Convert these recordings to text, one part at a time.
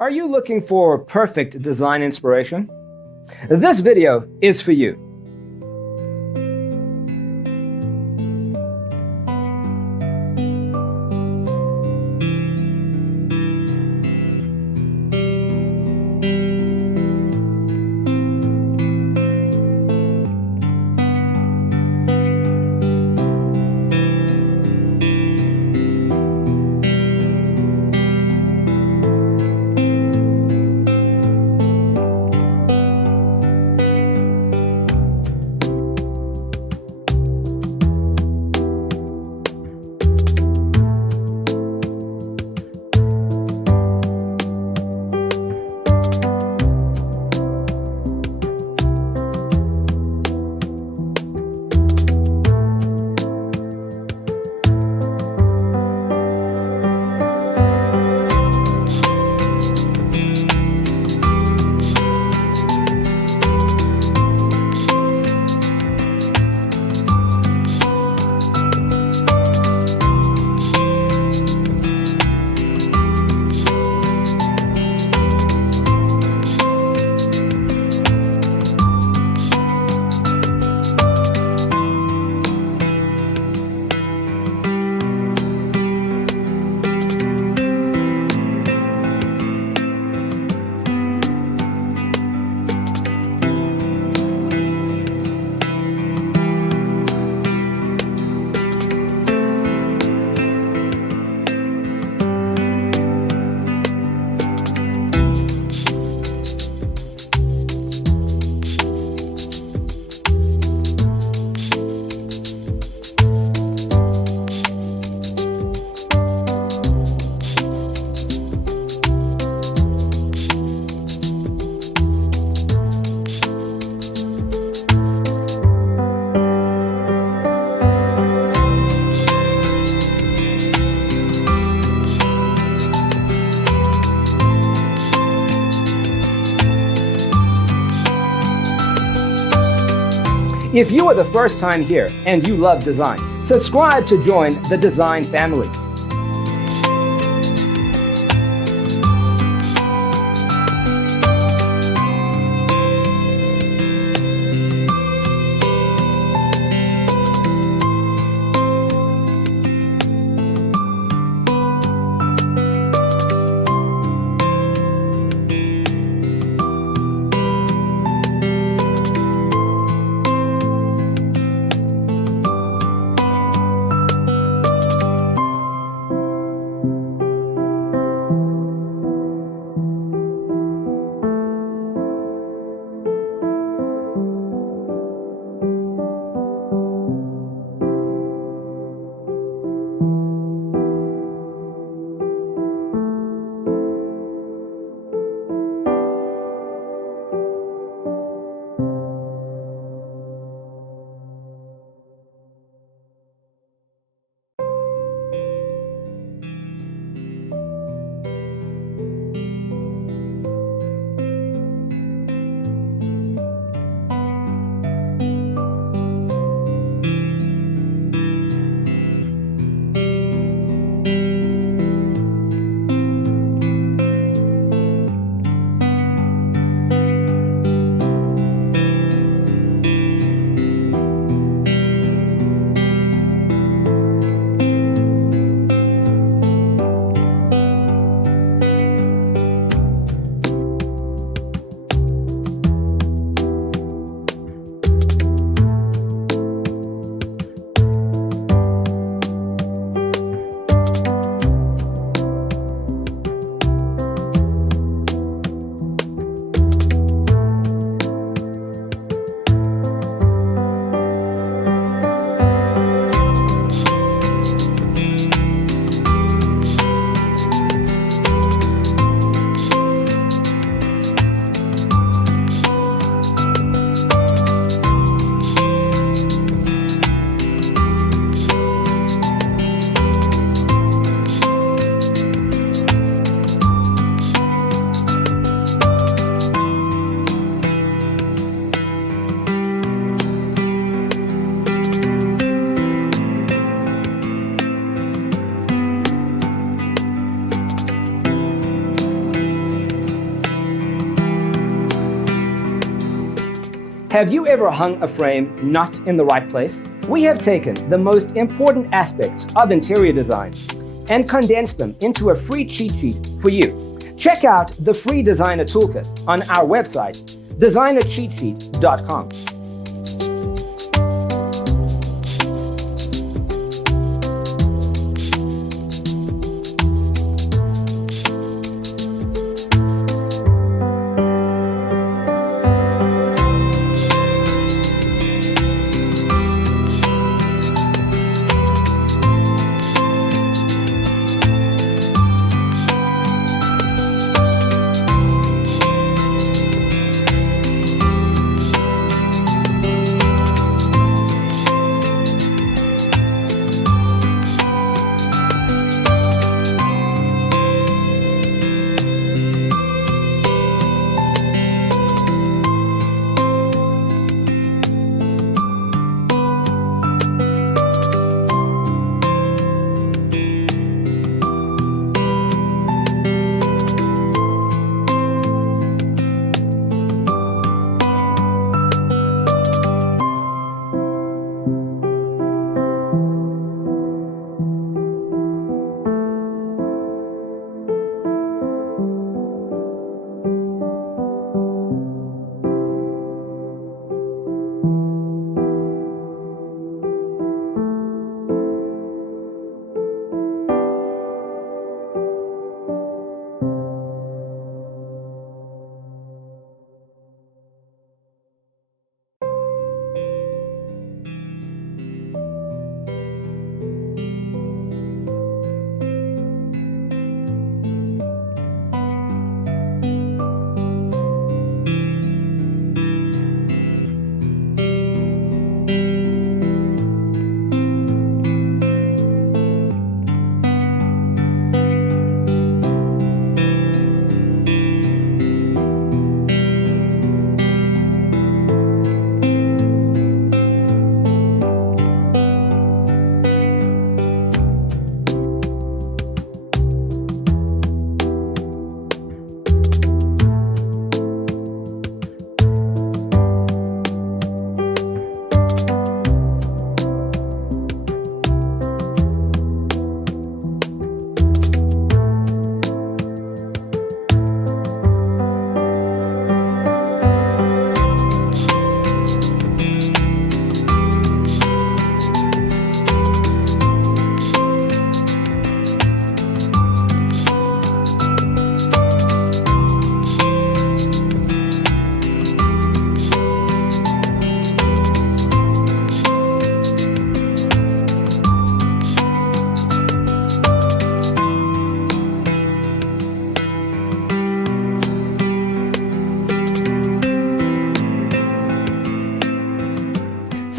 Are you looking for perfect design inspiration? This video is for you. If you are the first time here and you love design, subscribe to join the design family. Have you ever hung a frame not in the right place? We have taken the most important aspects of interior design and condensed them into a free cheat sheet for you. Check out the free designer toolkit on our website, designercheatsheet.com.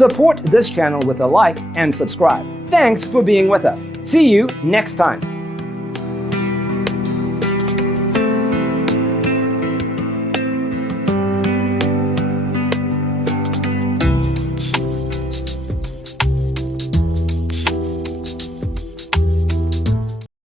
Support this channel with a like and subscribe. Thanks for being with us. See you next time.